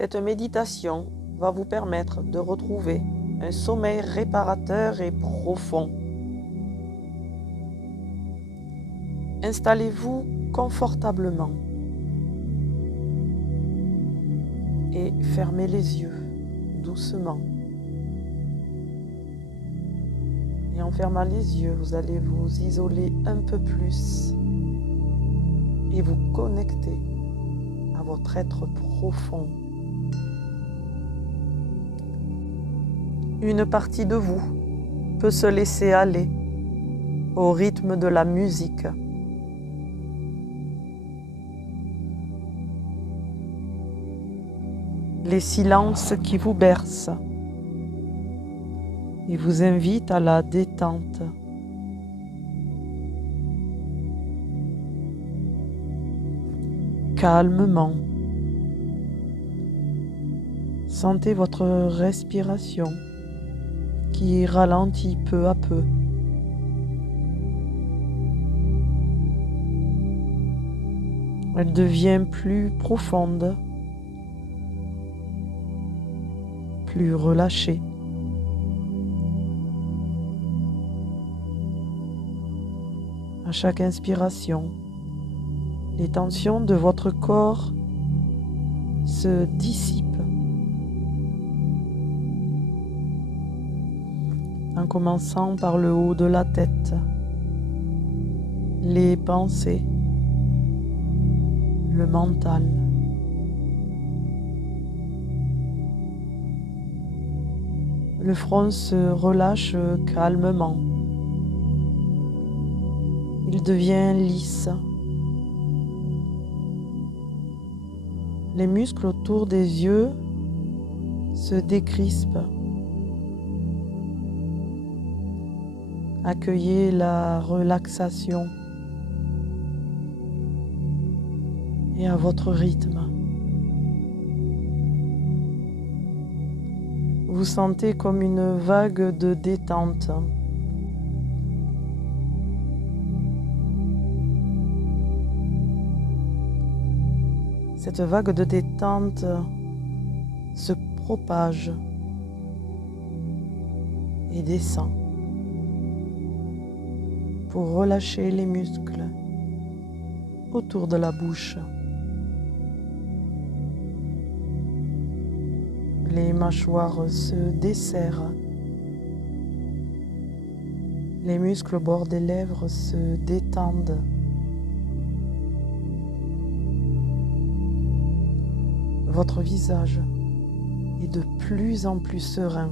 Cette méditation va vous permettre de retrouver un sommeil réparateur et profond. Installez-vous confortablement et fermez les yeux doucement. Et en fermant les yeux, vous allez vous isoler un peu plus et vous connecter à votre être profond. Une partie de vous peut se laisser aller au rythme de la musique. Les silences qui vous bercent et vous invitent à la détente. Calmement, sentez votre respiration qui ralentit peu à peu. Elle devient plus profonde, plus relâchée. À chaque inspiration, les tensions de votre corps se dissipent. En commençant par le haut de la tête, les pensées, le mental. Le front se relâche calmement. Il devient lisse. Les muscles autour des yeux se décrispent. Accueillez la relaxation et à votre rythme. Vous sentez comme une vague de détente. Cette vague de détente se propage et descend pour relâcher les muscles autour de la bouche. Les mâchoires se desserrent. Les muscles au bord des lèvres se détendent. Votre visage est de plus en plus serein.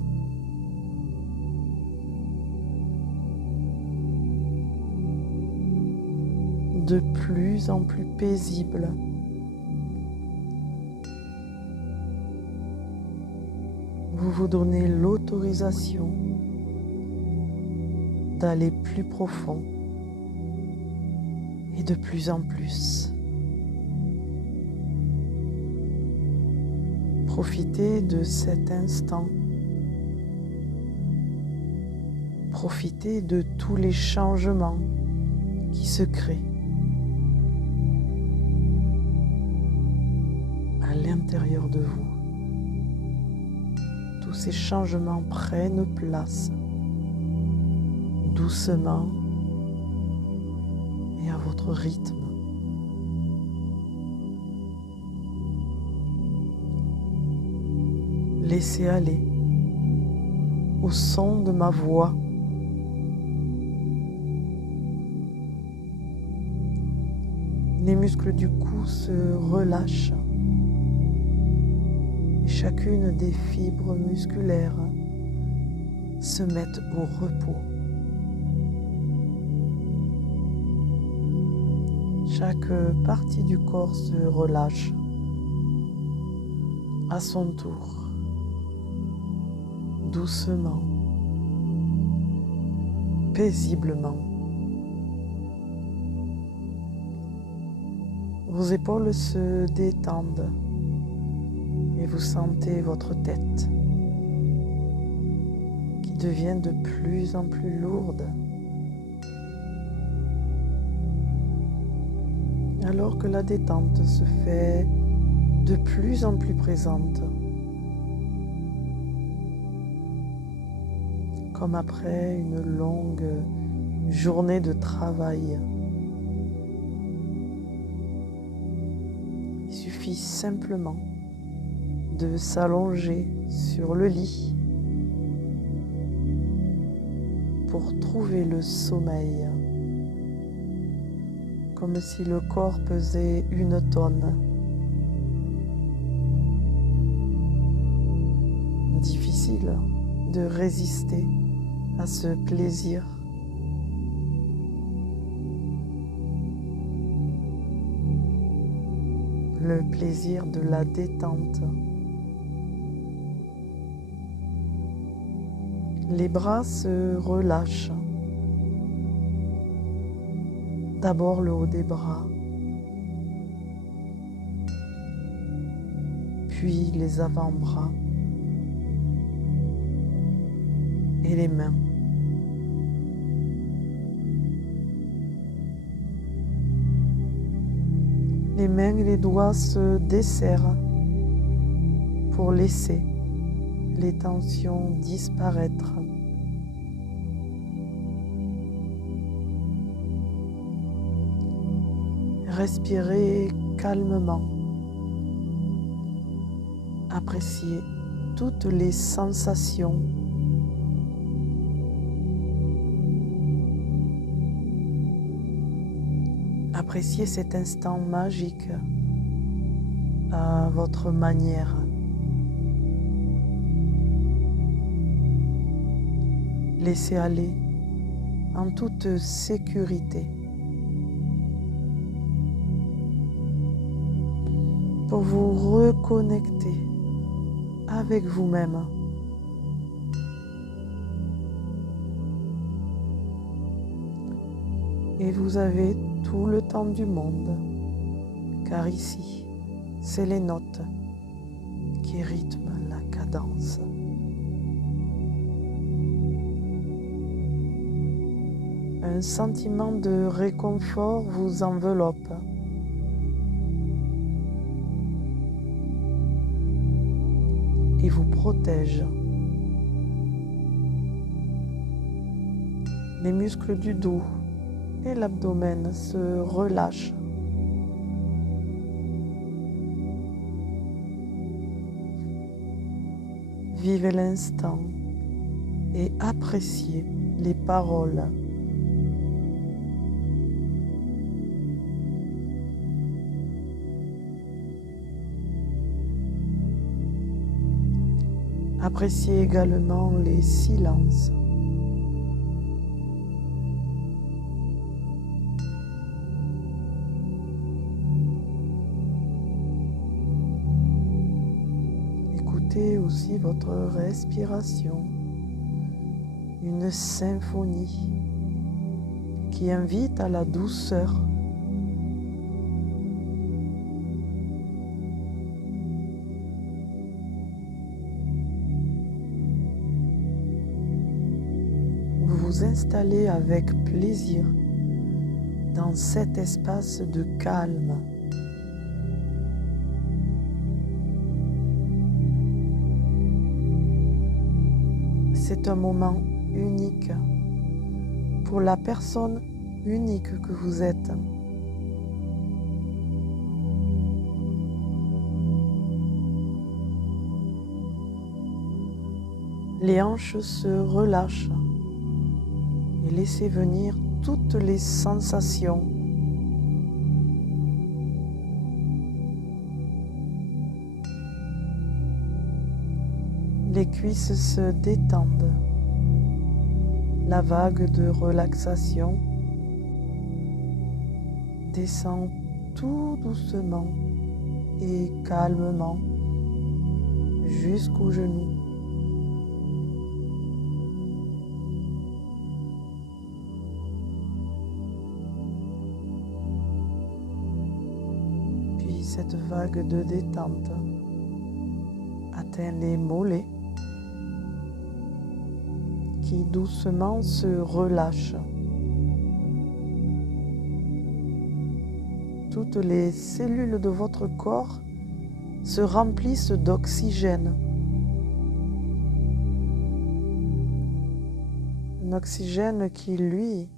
De plus en plus paisible. Vous vous donnez l'autorisation d'aller plus profond et de plus en plus. Profitez de cet instant. Profitez de tous les changements qui se créent à l'intérieur de vous. Tous ces changements prennent place doucement et à votre rythme. Laissez aller au son de ma voix. Les muscles du cou se relâchent et chacune des fibres musculaires se mettent au repos. Chaque partie du corps se relâche à son tour, doucement, paisiblement. Vos épaules se détendent et vous sentez votre tête qui devient de plus en plus lourde. Alors que la détente se fait de plus en plus présente, comme après une longue journée de travail. Il suffit simplement de s'allonger sur le lit pour trouver le sommeil, comme si le corps pesait 1 tonne. Difficile de résister à ce plaisir. Le plaisir de la détente. Les bras se relâchent. D'abord le haut des bras, puis les avant-bras et les mains. Les mains et les doigts se desserrent pour laisser les tensions disparaître. Respirez calmement. Appréciez toutes les sensations. Appréciez cet instant magique à votre manière. Laissez aller en toute sécurité. Pour vous reconnecter avec vous-même. Et vous avez tout le temps du monde, car ici, c'est les notes qui rythment la cadence. Un sentiment de réconfort vous enveloppe. Et vous protège. Les muscles du dos et l'abdomen se relâchent. Vivez l'instant et appréciez les paroles. Appréciez également les silences. Écoutez aussi votre respiration, une symphonie qui invite à la douceur. Vous vous installez avec plaisir dans cet espace de calme. C'est un moment unique pour la personne unique que vous êtes. Les hanches se relâchent et laissez venir toutes les sensations. Les cuisses se détendent. La vague de relaxation descend tout doucement et calmement jusqu'aux genoux. Puis cette vague de détente atteint les mollets qui doucement se relâchent. Toutes les cellules de votre corps se remplissent d'oxygène. Un oxygène qui, lui,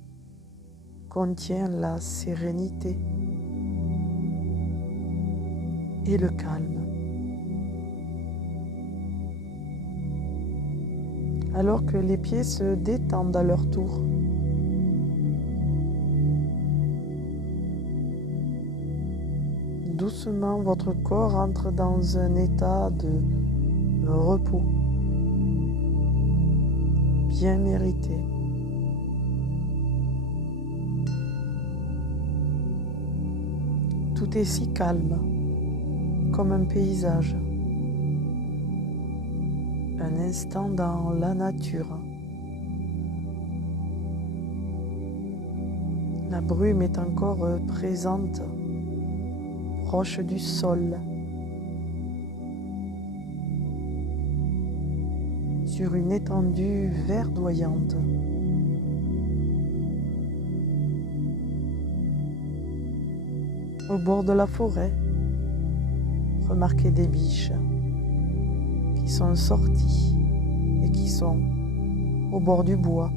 contient la sérénité et le calme. Alors que les pieds se détendent à leur tour. Doucement, votre corps entre dans un état de repos bien mérité. Tout est si calme, comme un paysage. Un instant dans la nature. La brume est encore présente, proche du sol, sur une étendue verdoyante. Au bord de la forêt, remarquez des biches qui sont sorties et qui sont au bord du bois.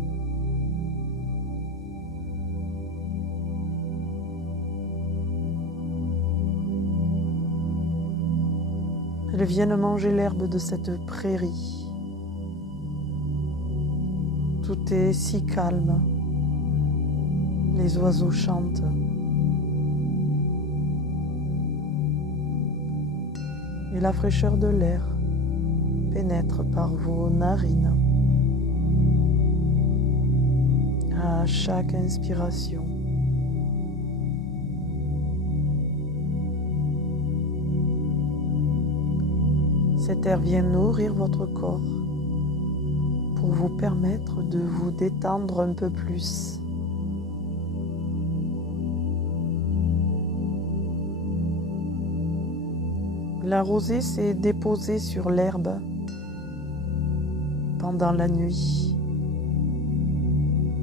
Elles viennent manger l'herbe de cette prairie. Tout est si calme. Les oiseaux chantent. Et la fraîcheur de l'air pénètre par vos narines à chaque inspiration. Cet air vient nourrir votre corps pour vous permettre de vous détendre un peu plus. La rosée s'est déposée sur l'herbe pendant la nuit,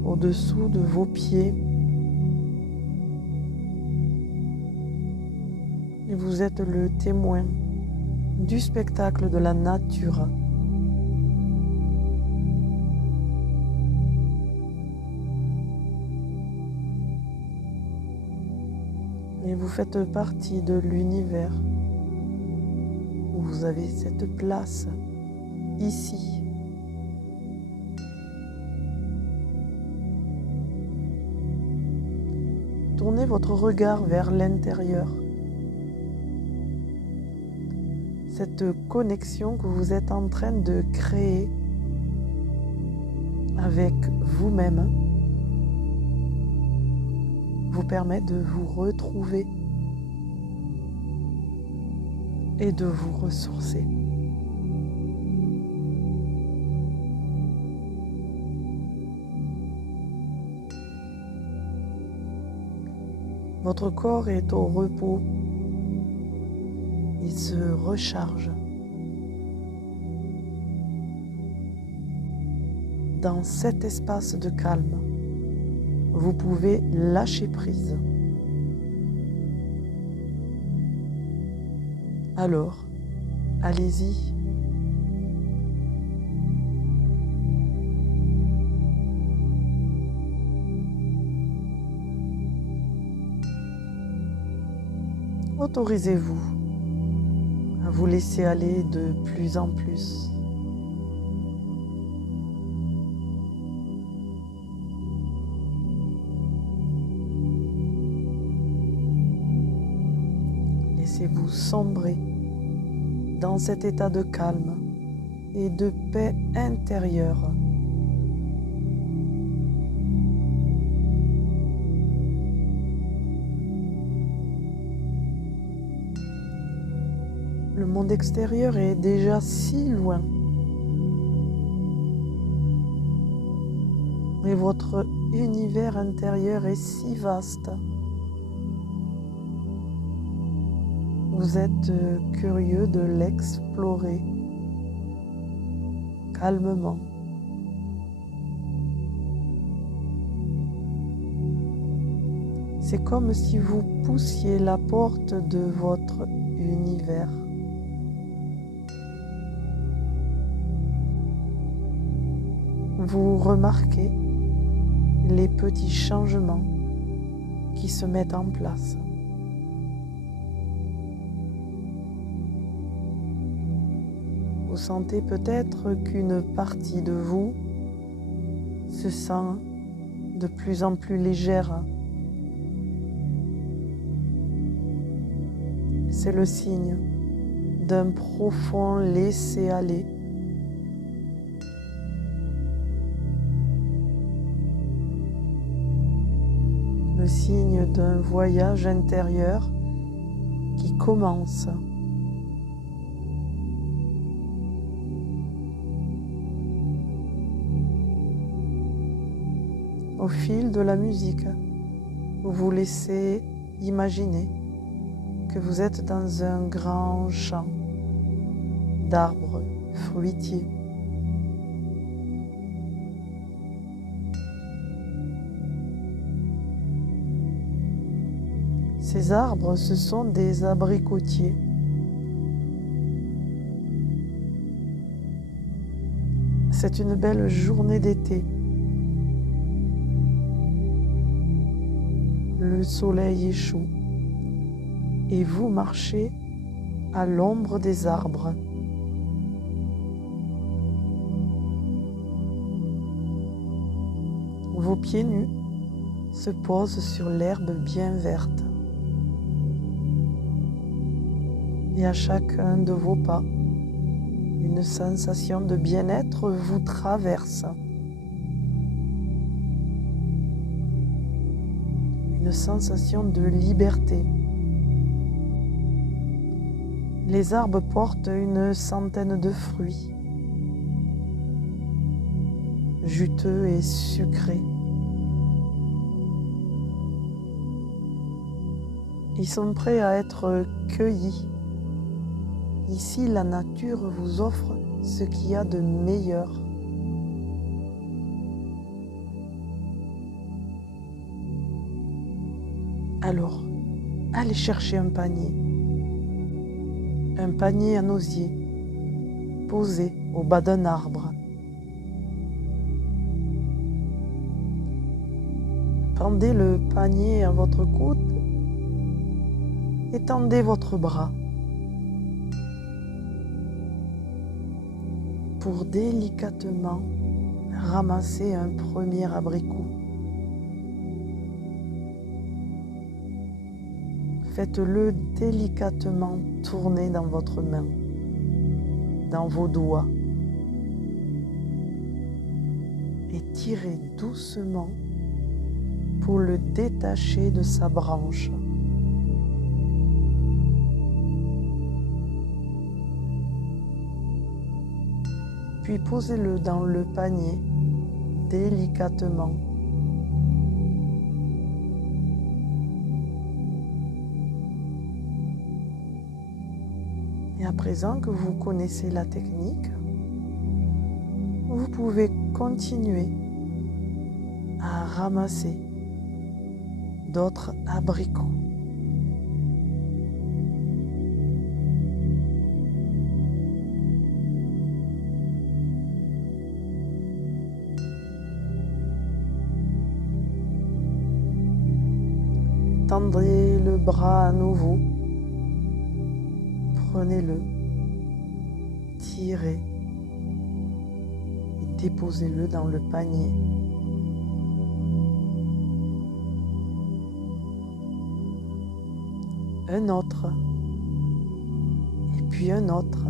au-dessous de vos pieds. Et vous êtes le témoin du spectacle de la nature. Et vous faites partie de l'univers où vous avez cette place ici. Tournez votre regard vers l'intérieur. Cette connexion que vous êtes en train de créer avec vous-même vous permet de vous retrouver et de vous ressourcer. Votre corps est au repos. Il se recharge. Dans cet espace de calme, vous pouvez lâcher prise. Alors, allez-y. Autorisez-vous à vous laisser aller de plus en plus. Laissez-vous sombrer dans cet état de calme et de paix intérieure. Le monde extérieur est déjà si loin. Et votre univers intérieur est si vaste. Vous êtes curieux de l'explorer calmement. C'est comme si vous poussiez la porte de votre univers vous remarquez les petits changements qui se mettent en place. Vous sentez peut-être qu'une partie de vous se sent de plus en plus légère. C'est le signe d'un profond laisser-aller. Le signe d'un voyage intérieur qui commence. Au fil de la musique, vous vous laissez imaginer que vous êtes dans un grand champ d'arbres fruitiers. Ces arbres, ce sont des abricotiers. C'est une belle journée d'été. Le soleil est chaud et vous marchez à l'ombre des arbres. Vos pieds nus se posent sur l'herbe bien verte. Et à chacun de vos pas, une sensation de bien-être vous traverse. Une sensation de liberté. Les arbres portent une centaine de fruits, juteux et sucrés. Ils sont prêts à être cueillis. Ici, la nature vous offre ce qu'il y a de meilleur. Alors, allez chercher un panier en osier, posé au bas d'un arbre. Pendez le panier à votre coude et tendez votre bras pour délicatement ramasser un premier abricot. Faites-le délicatement tourner dans votre main, dans vos doigts, et tirez doucement pour le détacher de sa branche. Puis posez-le dans le panier délicatement. Et à présent que vous connaissez la technique, vous pouvez continuer à ramasser d'autres abricots. Tendez le bras à nouveau. Prenez-le, tirez et déposez-le dans le panier. Un autre, et puis un autre,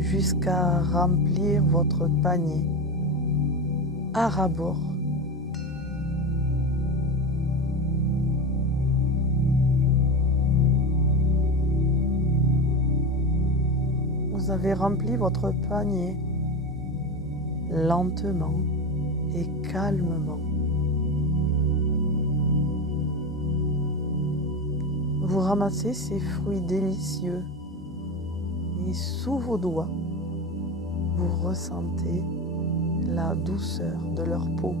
jusqu'à remplir votre panier à ras-bord. Vous avez rempli votre panier lentement et calmement. Vous ramassez ces fruits délicieux et sous vos doigts, vous ressentez la douceur de leur peau.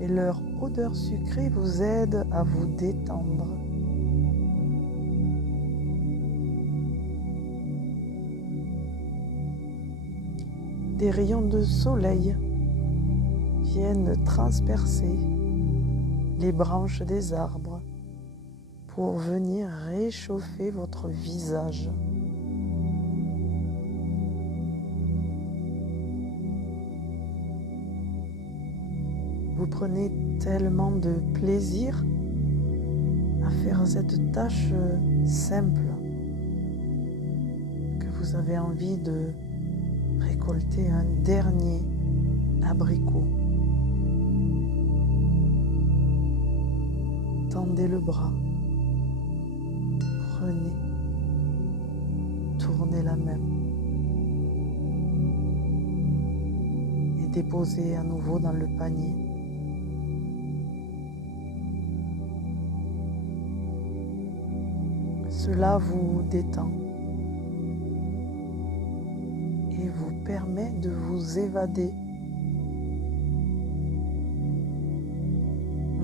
Et leur odeur sucrée vous aide à vous détendre. des rayons de soleil viennent transpercer les branches des arbres pour venir réchauffer votre visage. Vous prenez tellement de plaisir à faire cette tâche simple que vous avez envie de récolter un dernier abricot. Tendez le bras, prenez, tournez la main et déposez à nouveau dans le panier. Cela vous détend et vous permet de vous évader,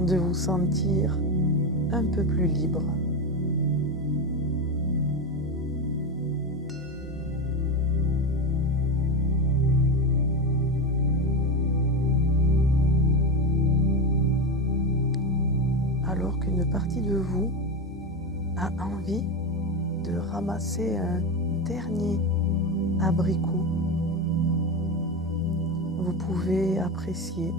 de vous sentir un peu plus libre. Alors qu'une partie de vous a envie de ramasser un dernier abricot, vous pouvez apprécier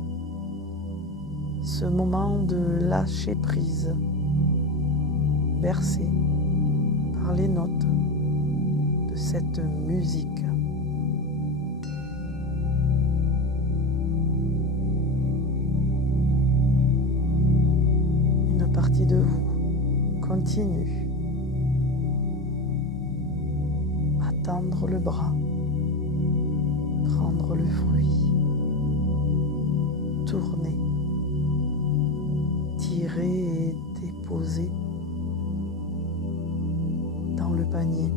ce moment de lâcher prise, bercé par les notes de cette musique. Une partie de vous continue à tendre le bras, prendre le fruit, tourner, tirer et déposer dans le panier.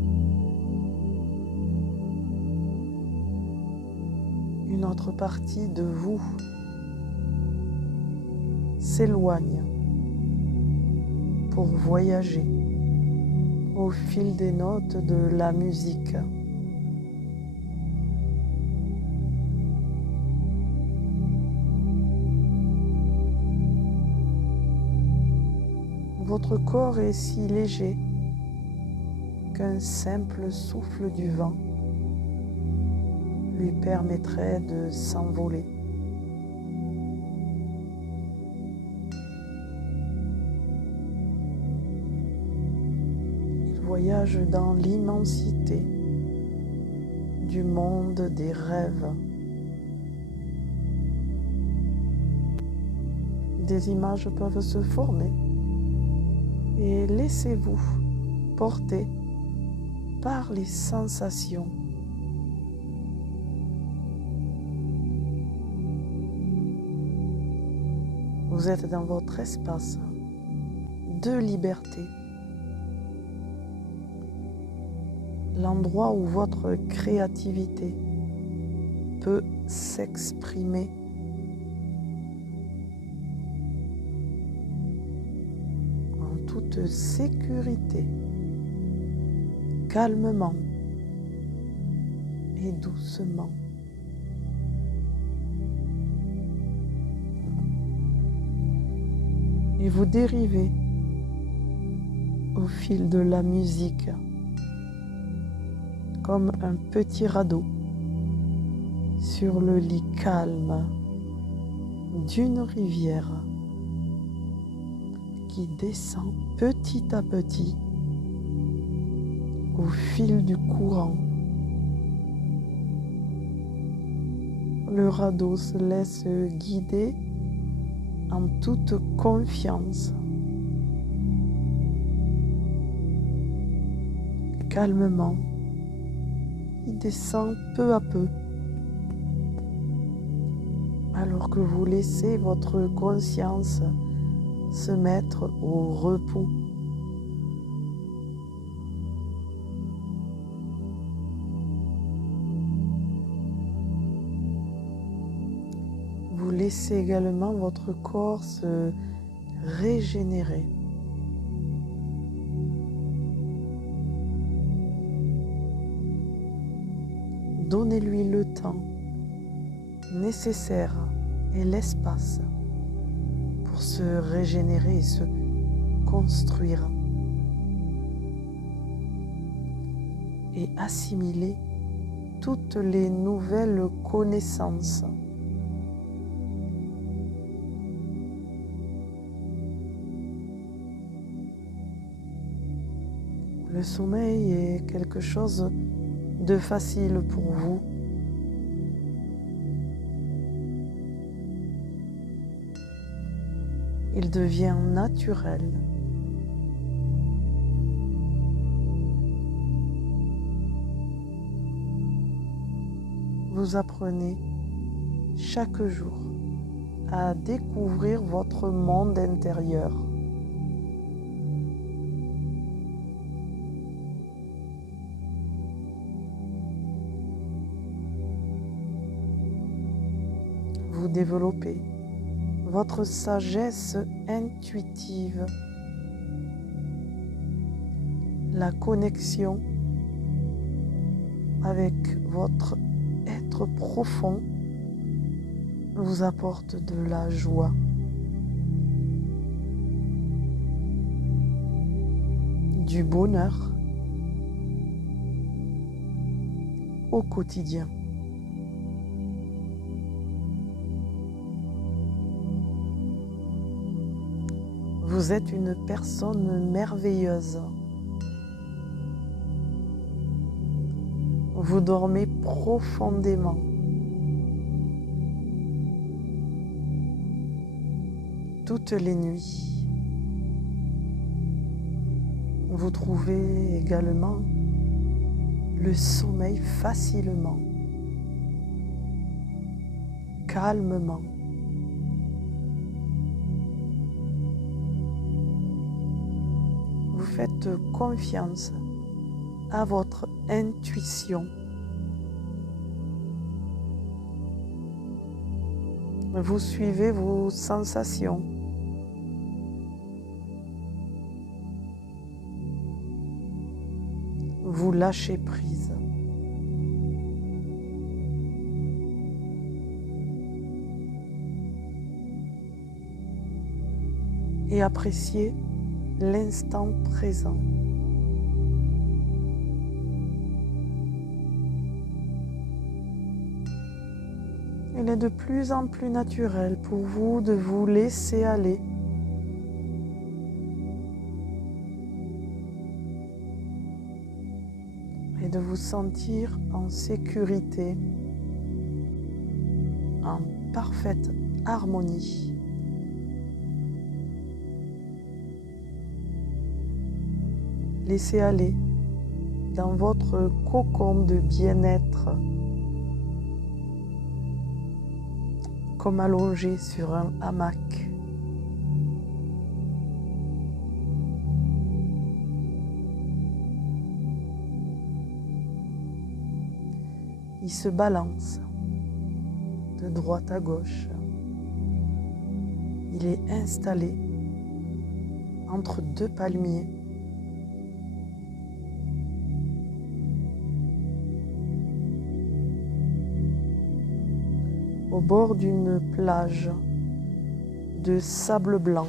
Une autre partie de vous s'éloigne pour voyager au fil des notes de la musique. Votre corps est si léger qu'un simple souffle du vent lui permettrait de s'envoler. Il voyage dans l'immensité du monde des rêves. Des images peuvent se former. Et laissez-vous porter par les sensations. Vous êtes dans votre espace de liberté, l'endroit où votre créativité peut s'exprimer. Toute sécurité, calmement et doucement. Et vous dérivez au fil de la musique comme un petit radeau sur le lit calme d'une rivière qui descend petit à petit au fil du courant. Le radeau se laisse guider en toute confiance. Calmement, il descend peu à peu, alors que vous laissez votre conscience se mettre au repos. Vous laissez également votre corps se régénérer. Donnez-lui le temps nécessaire et l'espace pour se régénérer et se construire et assimiler toutes les nouvelles connaissances. Le sommeil est quelque chose de facile pour vous. Il devient naturel. Vous apprenez chaque jour à découvrir votre monde intérieur. Vous développez votre sagesse intuitive, la connexion avec votre être profond vous apporte de la joie. Du bonheur au quotidien. Vous êtes une personne merveilleuse. Vous dormez profondément. Toutes les nuits. Vous trouvez également le sommeil facilement, calmement. Vous faites confiance à votre intuition. Vous suivez vos sensations. Vous lâchez prise. Et appréciez l'instant présent. Il est de plus en plus naturel pour vous de vous laisser aller. Et de vous sentir en sécurité, en parfaite harmonie. Laissez aller dans votre cocon de bien-être, comme allongé sur un hamac. Il se balance de droite à gauche. Il est installé entre deux palmiers. Au bord d'une plage de sable blanc.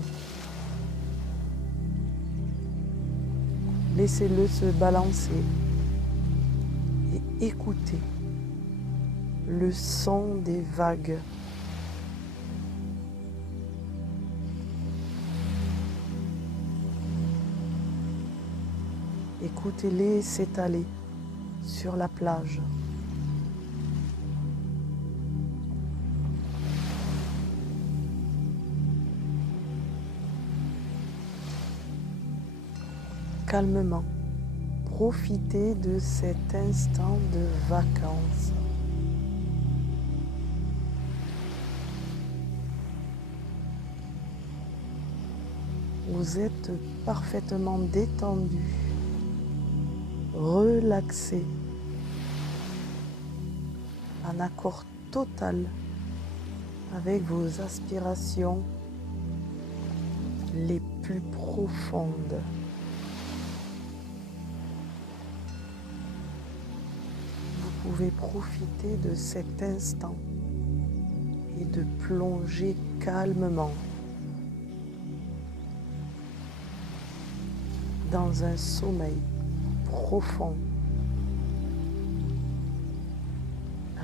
Laissez-le se balancer et écoutez le son des vagues. Écoutez-les s'étaler sur la plage. Calmement, profitez de cet instant de vacances. Vous êtes parfaitement détendu, relaxé, en accord total avec vos aspirations les plus profondes. Vous pouvez profiter de cet instant et de plonger calmement dans un sommeil profond,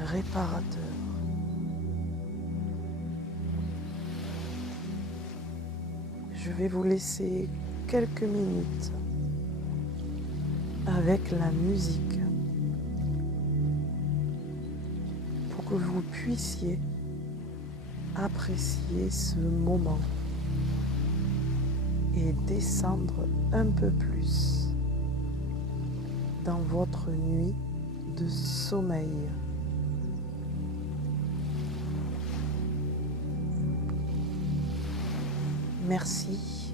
réparateur. Je vais vous laisser quelques minutes avec la musique pour que vous puissiez apprécier ce moment et descendre un peu plus dans votre nuit de sommeil. Merci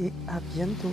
et à bientôt.